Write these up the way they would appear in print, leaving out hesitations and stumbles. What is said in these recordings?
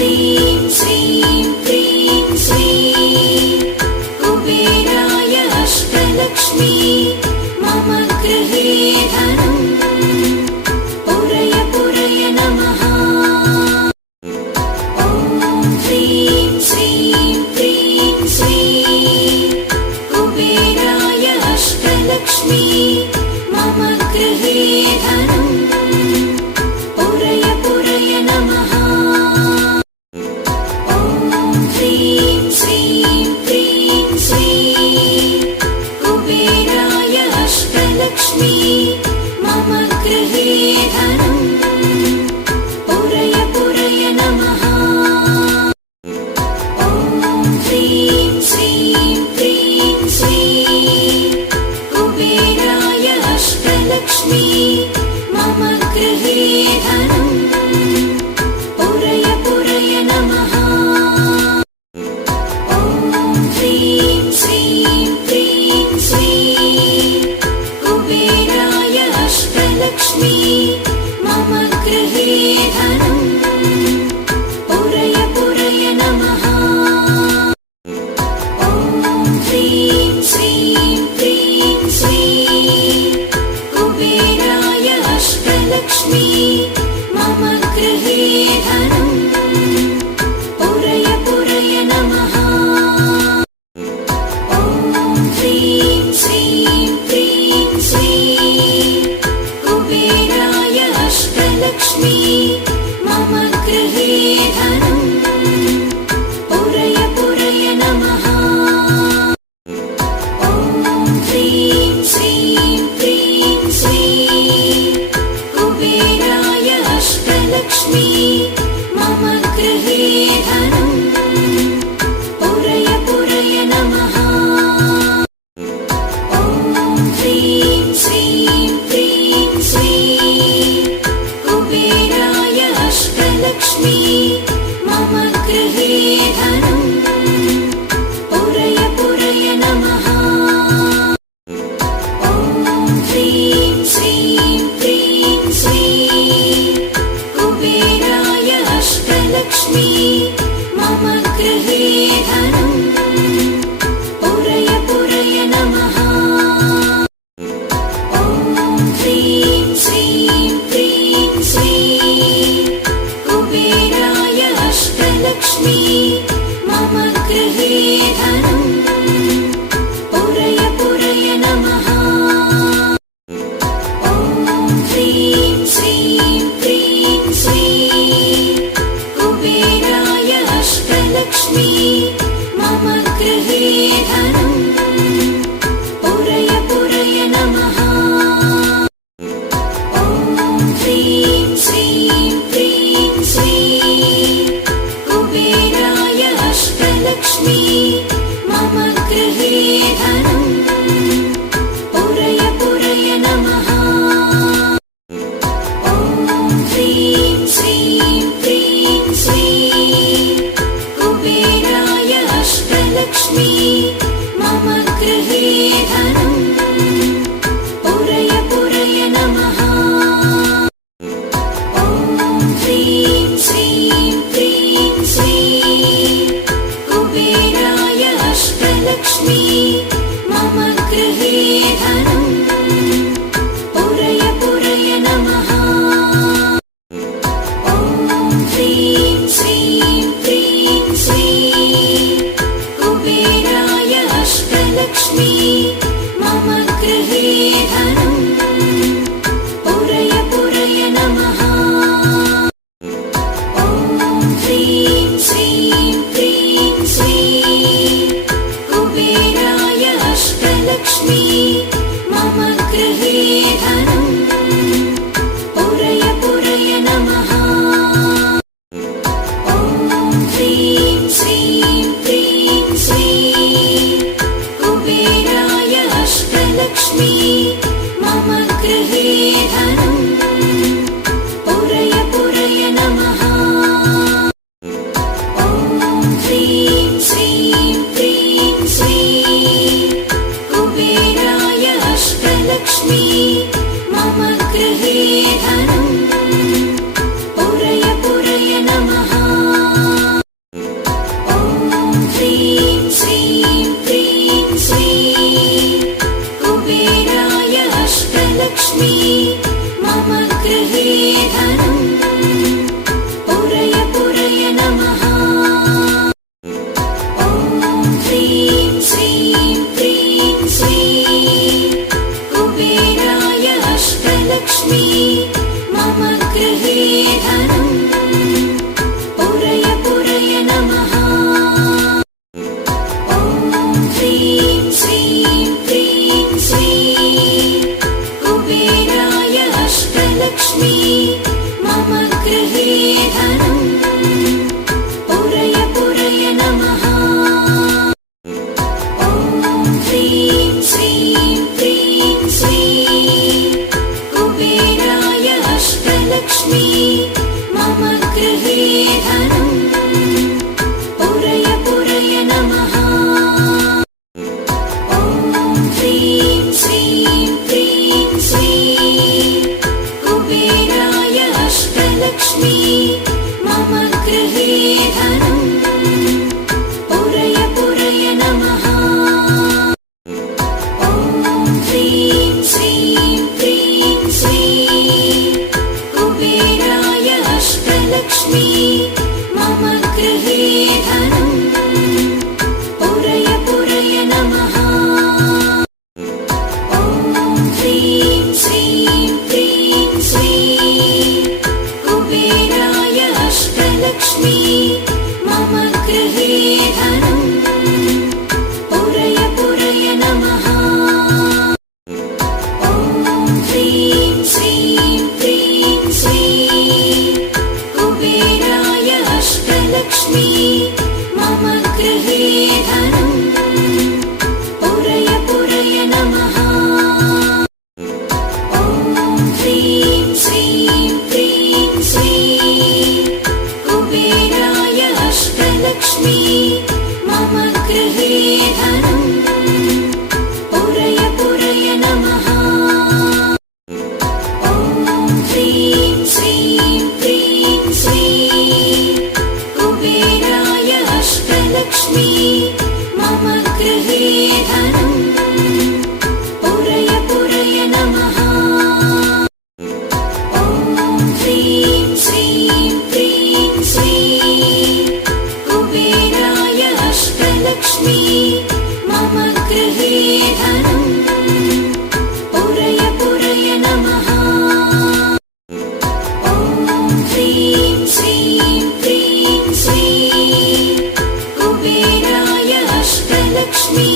ह्रीं श्रीं क्रीं श्रीं कुबेराय अष्टलक्ष्मी मम गृहे धनम् पुरय पुरय नमः। ॐ ह्रीं श्रीं क्रीं श्रीं कुबेराय अष्टलक्ष्मी मम गृहे धनम् पुरय पुरय नमः। ॐ ह्रीं श्रीं क्रीं श्रीं कुबेराय अष्टलक्ष्मी मम गृहे धनम् पुरय पुरय नमः। ॐ ह्रीं श्रीं क्रीं श्रीं कुबेराय अष्टलक्ष्मी मम गृहे धनम् पुरय पुरय नमः। ॐ ह्रीं श्रीं क्रीं श्रीं कुबेराय अष्टलक्ष्मी मम गृहे धनम् पुरय पुरय नमः। ॐ ह्रीं श्रीं क्रीं श्रीं कुबेराय अष्टलक्ष्मी मम गृहे धनम् पुरय पुरय नमः। ॐ ह्रीं श्रीं क्रीं श्रीं कुबेराय अष्टलक्ष्मी मम गृहे धनम् पुरय पुरय नमः। ॐ ह्रीं श्रीं क्रीं श्रीं कुबेराय अष्टलक्ष्मी मम गृहे धनम् पुरय पुरय नमः। ॐ ह्रीं श्रीं क्रीं श्रीं कुबेराय अष्टलक्ष्मी मम गृहे धनम् पुरय पुरय नमः। ॐ ह्रीं श्रीं क्रीं श्रीं कुबेराय अष्टलक्ष्मी मम गृहे धनम् पुरय पुरय नमः। ॐ ह्रीं श्रीं क्रीं श्रीं कुबेराय अष्टलक्ष्मी मम गृहे धनम् पुरय पुरय नमः। ॐ ह्रीं श्रीं क्रीं श्रीं कुबेराय अष्टलक्ष्मी मम गृहे धनम् पुरय पुरय नमः। ॐ ह्रीं श्रीं क्रीं श्रीं कुबेराय अष्टलक्ष्मी मम गृहे धनम् पुरय पुरय नमः। ॐ ह्रीं श्रीं क्रीं श्रीं कुबेराय अष्टलक्ष्मी मम गृहे धनम् पुरय पुरय नमः। ॐ ह्रीं श्रीं क्रीं श्रीं कुबेराय अष्टलक्ष्मी मम गृहे धनम् पुरय पुरय नमः। ॐ ह्रीं श्रीं क्रीं श्रीं कुबेराय अष्टलक्ष्मी मम गृहे धनम् पुरय पुरय नमः। ॐ ह्रीं श्रीं क्रीं श्रीं कुबेराय अष्टलक्ष्मी मम गृहे धनम् पुरय पुरय नमः। ॐ ह्रीं श्रीं क्रीं श्रीं कुबेराय अष्टलक्ष्मी मम गृहे धनम् पुरय पुरय नमः। ॐ ह्रीं श्रीं क्रीं श्रीं कुबेराय अष्टलक्ष्मी मम गृहे धनम् पुरय पुरय नमः। ॐ ह्रीं श्रीं क्रीं श्रीं कुबेराय अष्टलक्ष्मी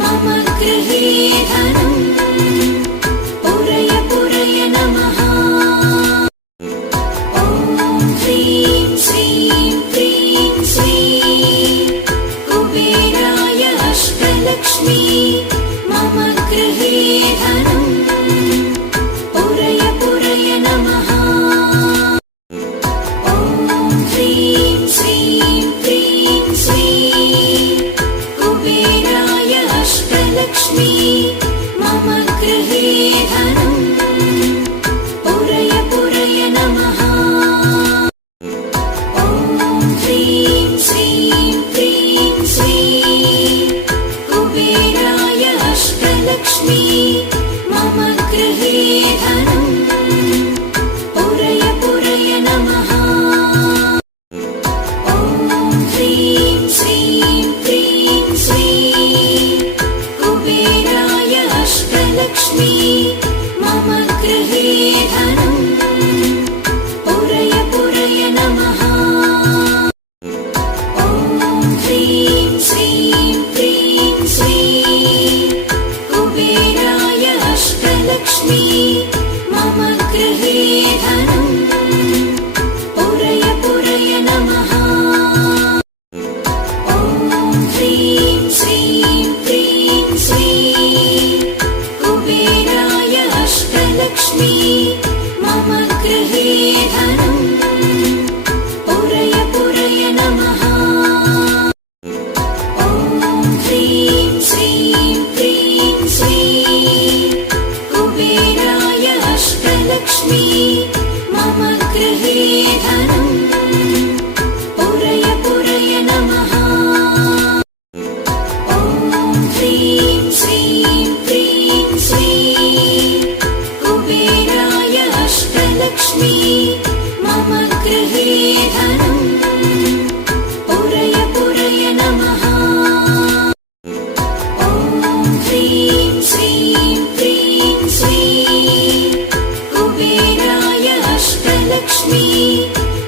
मम गृहे धनम् पुरय पुरय नमः। ॐ ह्रीं श्रीं क्रीं श्रीं कुबेराय अष्टलक्ष्मी मम गृहे धनम् पुरय पुरय नमः। ॐ ह्रीं श्रीं क्रीं श्रीं कुबेराय अष्टलक्ष्मी मम गृहे धनम् पुरय पुरय नमः। ॐ ह्रीं श्रीं क्रीं श्रीं कुबेराय अष्टलक्ष्मी मम गृहे धनम् पुरय पुरय नमः। ॐ ह्रीं श्रीं क्रीं श्रीं कुबेराय अष्टलक्ष्मी मम गृहे धनम् पुरय पुरय नमः। ॐ ह्रीं श्रीं क्रीं श्रीं कुबेराय अष्टलक्ष्मी मम गृहे धनम् पुरय पुरय नमः। ॐ ह्रीं श्रीं क्रीं श्रीं कुबेराय अष्टलक्ष्मी मम गृहे धनम् पुरय पुरय नमः। ॐ ह्रीं श्रीं क्रीं श्रीं कुबेराय अष्टलक्ष्मी मम गृहे धनम् पुरय पुरय नमः। ॐ ह्रीं श्रीं क्रीं श्रीं कुबेराय अष्टलक्ष्मी मम गृहे धनम् पुरय पुरय नमः। ॐ ह्रीं श्रीं क्रीं श्रीं कुबेराय अष्टलक्ष्मी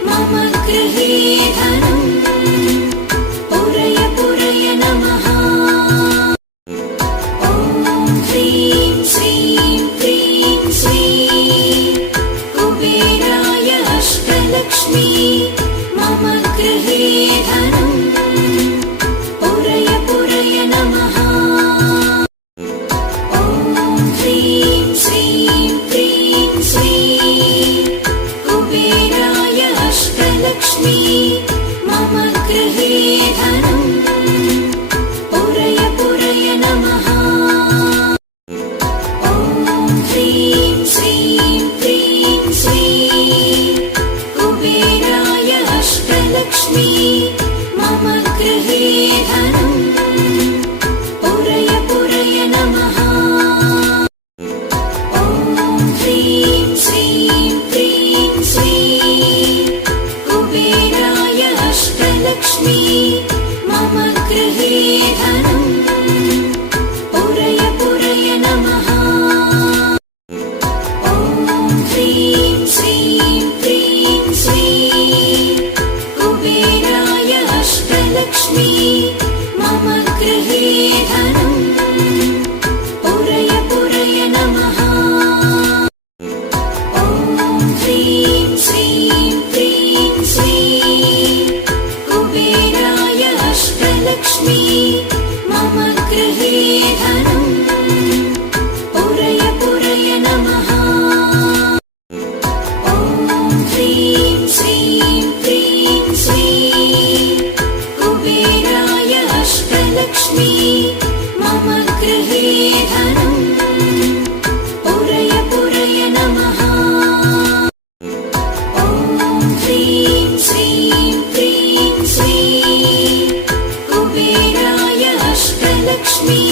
मम गृहे धनम् पुरय पुरय नमः। ॐ ह्रीं श्रीं क्रीं श्रीं कुबेराय अष्टलक्ष्मी मम गृहे धनम् पुरय पुरय नमः। ॐ ह्रीं श्रीं क्रीं श्रीं कुबेराय अष्टलक्ष्मी मम गृहे धनम् पुरय पुरय नमः। ॐ ह्रीं श्रीं क्रीं श्रीं कुबेराय अष्टलक्ष्मी मम गृहे धनम् पुरय पुरय नमः। ॐ ह्रीं श्रीं क्रीं श्रीं कुबेराय अष्टलक्ष्मी मम गृहे धनम् पुरय पुरय नमः। ॐ ह्रीं श्रीं क्रीं श्रीं कुबेराय अष्टलक्ष्मी मम गृहे धनम् पुरय पुरय नमः। ॐ ह्रीं श्रीं क्रीं श्रीं कुबेराय अष्टलक्ष्मी मम गृहे धनम् पुरय पुरय नमः। ॐ ह्रीं श्रीं क्रीं श्रीं कुबेराय अष्टलक्ष्मी मम गृहे धनम् पुरय पुरय नमः। ॐ ह्रीं श्रीं क्रीं श्रीं कुबेराय अष्टलक्ष्मी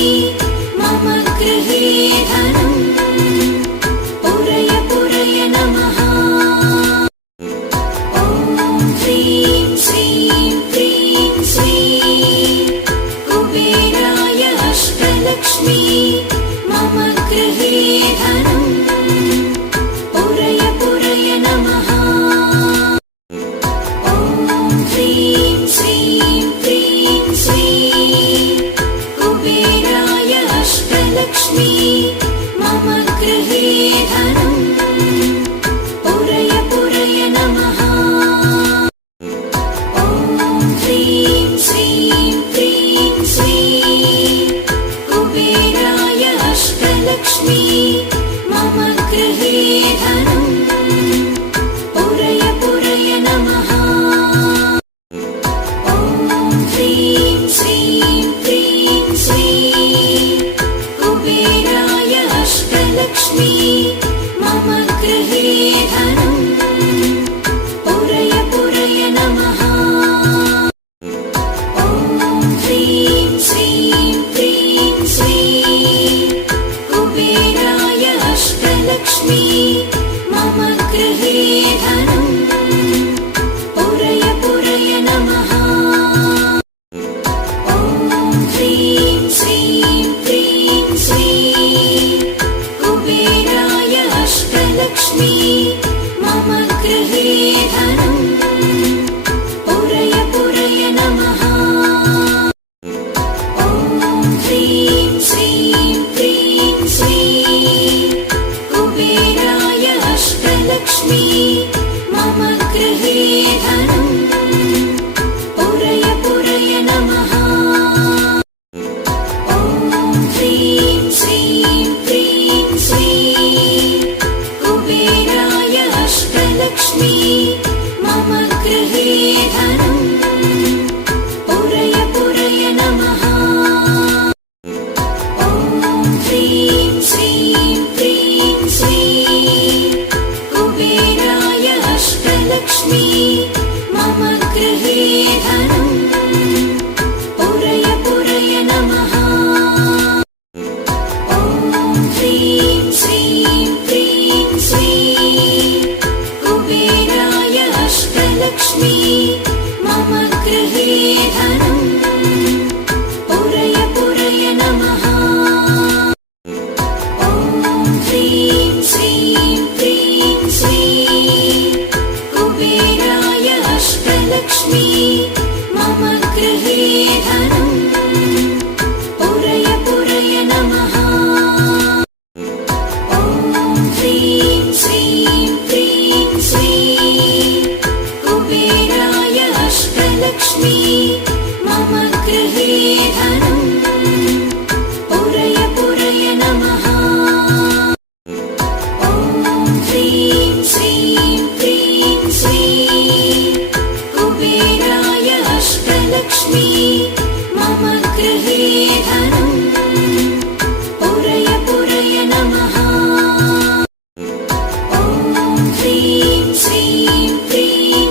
मम गृहे धनम् पुरय पुरय नमः। ॐ ह्रीं श्रीं क्रीं श्रीं कुबेराय अष्टलक्ष्मी मम गृहे धनम् पुरय पुरय नमः। ॐ ह्रीं श्रीं क्रीं श्रीं कुबेराय अष्टलक्ष्मी मम गृहे धनम् पुरय पुरय नमः। ॐ ह्रीं श्रीं क्रीं श्रीं कुबेराय अष्टलक्ष्मी मम गृहे धनम् पुरय पुरय नमः। ॐ ह्रीं श्रीं क्रीं श्रीं कुबेराय अष्टलक्ष्मी मम गृहे धनम् पुरय पुरय नमः। ॐ ह्रीं श्रीं क्रीं श्रीं कुबेराय अष्टलक्ष्मी मम गृहे धनम् पुरय पुरय नमः। ॐ ह्रीं श्रीं क्रीं श्रीं कुबेराय अष्टलक्ष्मी मम गृहे धनम् पुरय पुरय नमः। ॐ ह्रीं श्रीं क्रीं श्रीं कुबेराय अष्टलक्ष्मी मम गृहे धनम् पुरय पुरय नमः। ॐ ह्रीं श्रीं क्रीं श्रीं कुबेराय अष्टलक्ष्मी मम गृहे धनम् पुरय पुरय नमः। ॐ ह्रीं श्रीं क्रीं श्रीं कुबेराय अष्टलक्ष्मी मम गृहे धनम् पुरय पुरय नमः। ॐ ह्रीं श्रीं क्रीं श्रीं कुबेराय अष्टलक्ष्मी मम गृहे धनम् पुरय पुरय नमः। ॐ ह्रीं श्रीं क्रीं श्रीं कुबेराय अष्टलक्ष्मी मम गृहे धनम् पुरय पुरय नमः। ॐ ह्रीं श्रीं क्रीं श्रीं कुबेराय अष्टलक्ष्मी मम गृहे धनम् पुरय पुरय नमः। ॐ ह्रीं श्रीं क्रीं श्रीं कुबेराय अष्टलक्ष्मी मम गृहे धनम् पुरय पुरय नमः। ॐ ह्रीं श्रीं क्रीं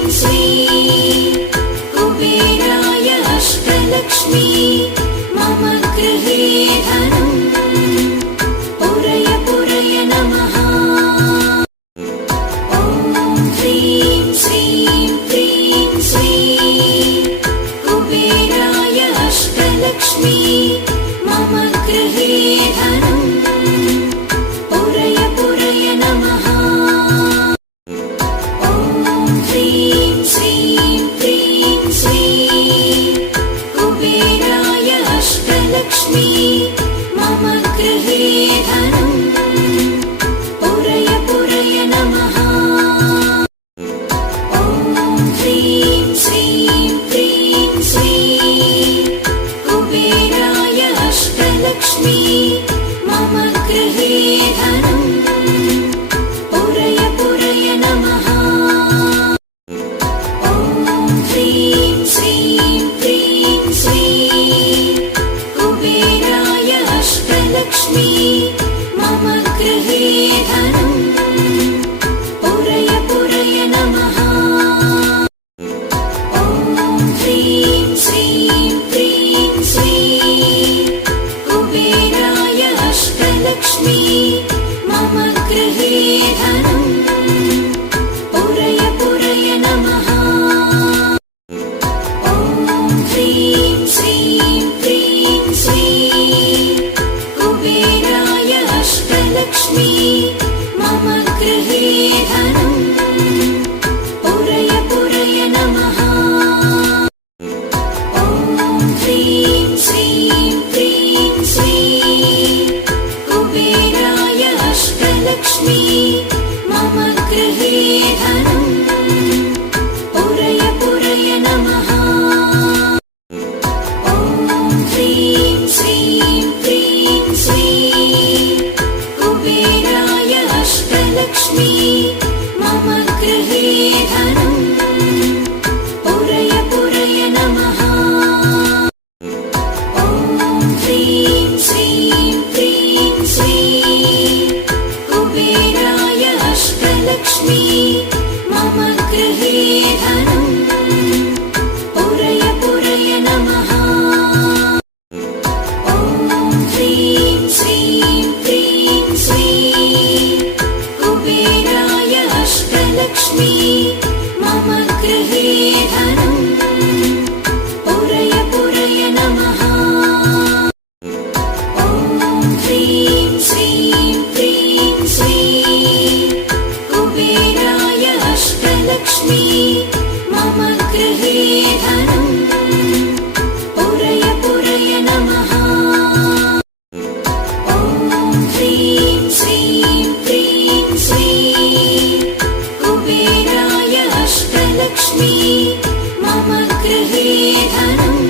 अष्टलक्ष्मी मम गृहे धनम्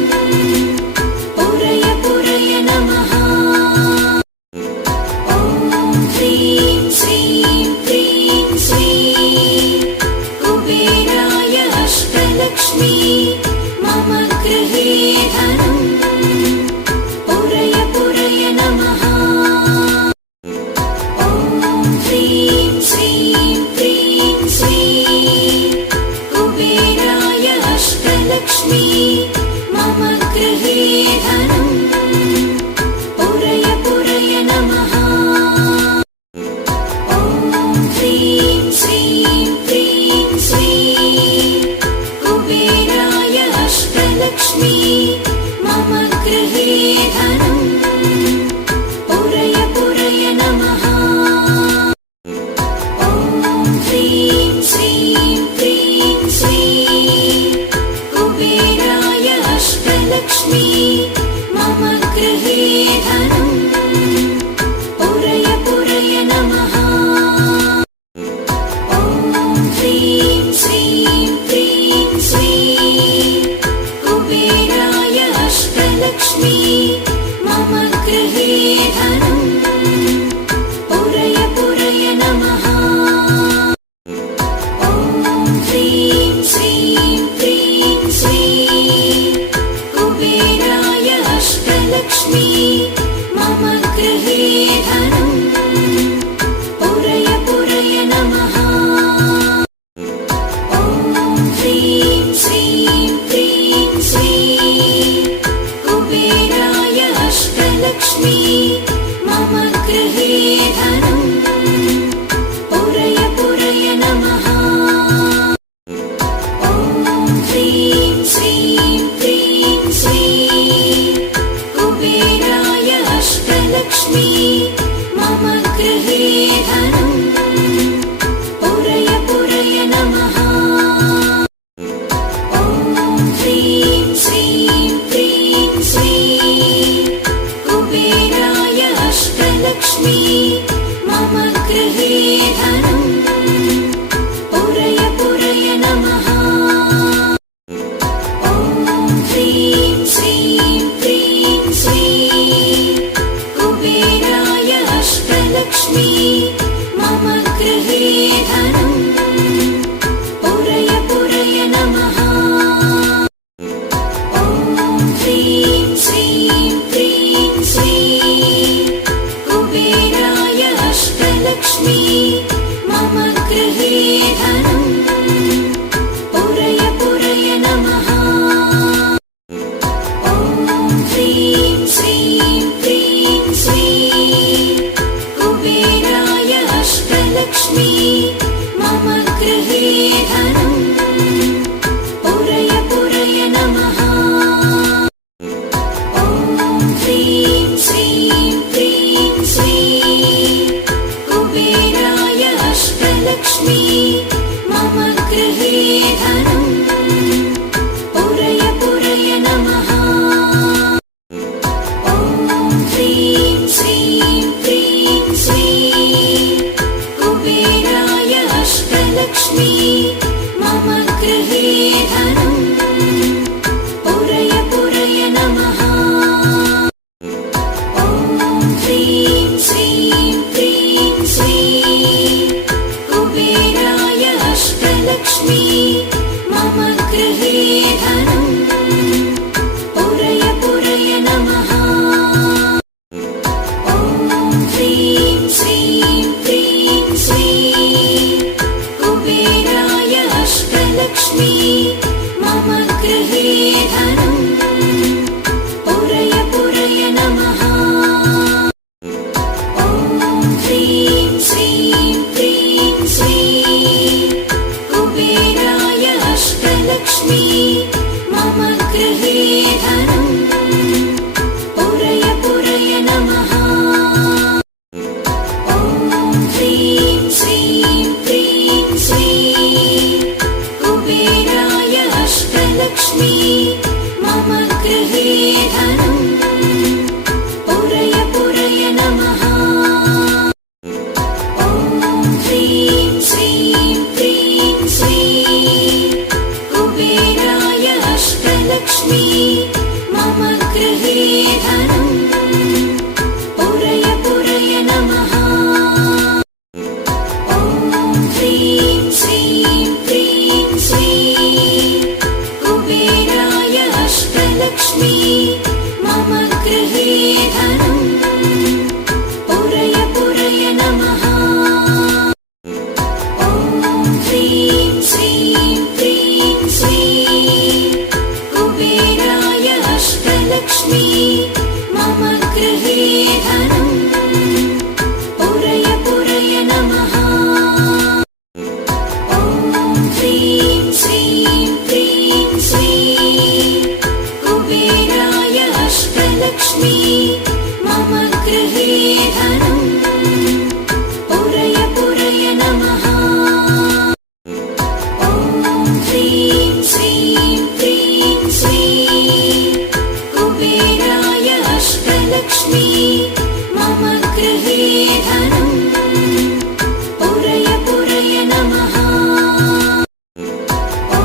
पुरय पुरय नमः। ॐ ह्रीं श्रीं क्रीं श्रीं कुबेराय अष्टलक्ष्मी मम गृहे धनम् पुरय पुरय नमः। ॐ ह्रीं श्रीं क्रीं श्रीं कुबेराय अष्टलक्ष्मी मम गृहे धनम् पुरय पुरय नमः। ॐ ह्रीं श्रीं क्रीं श्रीं कुबेराय अष्टलक्ष्मी मम गृहे धनम् पुरय पुरय नमः। ॐ ह्रीं श्रीं क्रीं श्रीं कुबेराय अष्टलक्ष्मी मम गृहे धनम् पुरय पुरय नमः। ॐ ह्रीं श्रीं क्रीं श्रीं कुबेराय अष्टलक्ष्मी मम गृहे धनम् पुरय पुरय नमः। ॐ ह्रीं श्रीं क्रीं श्रीं कुबेराय अष्टलक्ष्मी मम गृहे धनम् पुरय पुरय नमः। ॐ ह्रीं श्रीं क्रीं श्रीं कुबेराय अष्टलक्ष्मी मम गृहे धनम् पुरय पुरय नमः। ॐ ह्रीं श्रीं क्रीं श्रीं कुबेराय अष्टलक्ष्मी मम गृहे धनम् पुरय पुरय नमः। ॐ ह्रीं श्रीं क्रीं श्रीं कुबेराय अष्टलक्ष्मी मम गृहे धनम् पुरय पुरय नमः। ॐ ह्रीं श्रीं क्रीं श्रीं कुबेराय अष्टलक्ष्मी मम गृहे धनम् पुरय पुरय नमः। ॐ ह्रीं श्रीं क्रीं श्रीं कुबेराय अष्टलक्ष्मी मम गृहे धनम् पुरय पुरय नमः। ॐ ह्रीं श्रीं क्रीं श्रीं कुबेराय अष्टलक्ष्मी मम गृहे धनम् पुरय पुरय नमः। ॐ ह्रीं श्रीं क्रीं श्रीं कुबेराय अष्टलक्ष्मी मम गृहे धनम् पुरय पुरय नमः। ॐ ह्रीं श्रीं क्रीं श्रीं कुबेराय अष्टलक्ष्मी मम गृहे धनम् पुरय पुरय नमः। ॐ ह्रीं श्रीं क्रीं श्रीं कुबेराय अष्टलक्ष्मी मम गृहे धनम् पुरय पुरय नमः। ॐ ह्रीं श्रीं क्रीं श्रीं कुबेराय अष्टलक्ष्मी मम गृहे धनम् पुरय पुरय नमः। ॐ ह्रीं श्रीं क्रीं श्रीं कुबेराय अष्टलक्ष्मी मम गृहे धनम् पुरय पुरय नमः। ॐ ह्रीं श्रीं क्रीं श्रीं कुबेराय अष्टलक्ष्मी मम गृहे धनम् पुरय पुरय नमः। ॐ ह्रीं श्रीं क्रीं श्रीं अष्टलक्ष्मी मम गृहे धनम् पुरय पुरय नमः। ॐ ह्रीं श्रीं क्रीं श्रीं कुबेराय अष्टलक्ष्मी मम गृहे धनम् पुरय पुरय नमः। ॐ ह्रीं श्रीं क्रीं श्रीं कुबेराय अष्टलक्ष्मी मम गृहे धनम् पुरय पुरय नमः। ॐ ह्रीं श्रीं क्रीं श्रीं कुबेराय अष्टलक्ष्मी मम गृहे धनम् पुरय पुरय नमः। ॐ ह्रीं श्रीं क्रीं श्रीं कुबेराय अष्टलक्ष्मी मम गृहे धनम् पुरय पुरय नमः। ॐ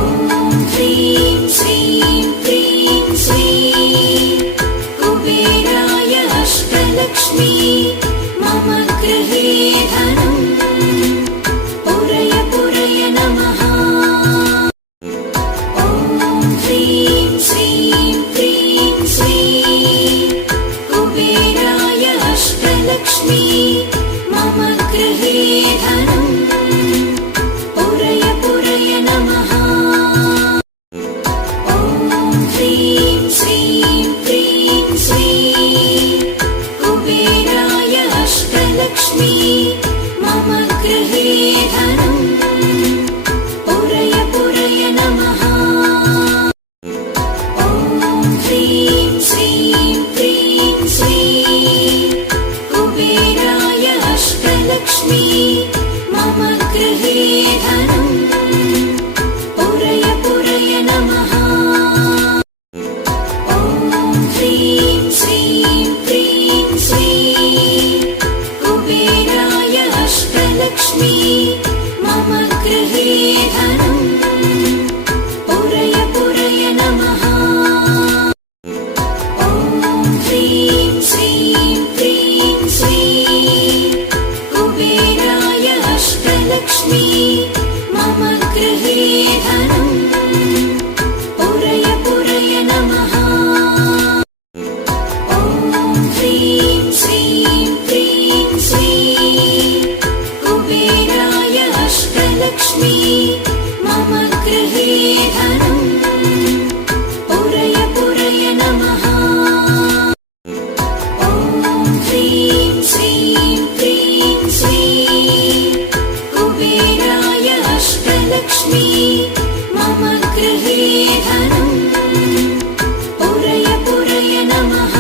ह्रीं श्रीं क्रीं श्रीं कुबेराय अष्टलक्ष्मी मम गृहे धनम् पुरय पुरय नमः। ॐ ह्रीं श्रीं क्रीं श्रीं कुबेराय अष्टलक्ष्मी मम गृहे धनम् पुरय पुरय नमः। ॐ ह्रीं श्रीं क्रीं श्रीं कुबेराय अष्टलक्ष्मी मम गृहे धनम् पुरय पुरय नमः। ॐ ह्रीं श्रीं क्रीं श्रीं कुबेराय अष्टलक्ष्मी मम गृहे धनम् पुरय पुरय नमः। ॐ ह्रीं श्रीं क्रीं श्रीं कुबेराय अष्टलक्ष्मी मम गृहे धनम् पुरय पुरय नमः। ॐ ह्रीं श्रीं क्रीं श्रीं कुबेराय अष्टलक्ष्मी मम गृहे धनम् पुरय पुरय नमः। ॐ ह्रीं श्रीं क्रीं श्रीं कुबेराय अष्टलक्ष्मी मम गृहे धनम् पुरय पुरय नमः। ॐ ह्रीं श्रीं क्रीं श्रीं कुबेराय अष्टलक्ष्मी मम गृहे धनम् पुरय पुरय नमः।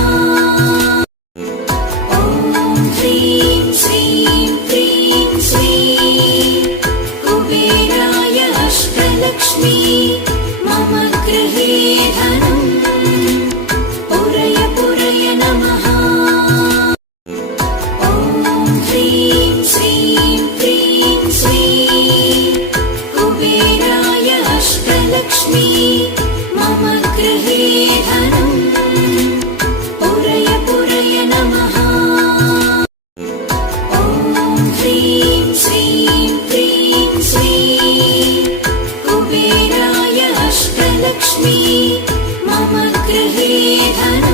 ॐ ह्रीं श्रीं क्रीं श्रीं कुबेराय अष्टलक्ष्मी मम गृहे धनम् पुरय पुरय नमः। ॐ ह्रीं श्रीं क्रीं श्रीं कुबेराय अष्टलक्ष्मी मम गृहे धनम् पुरय पुरय नमः। ॐ ह्रीं श्रीं क्रीं श्रीं कुबेराय अष्टलक्ष्मी मम गृहे धनम्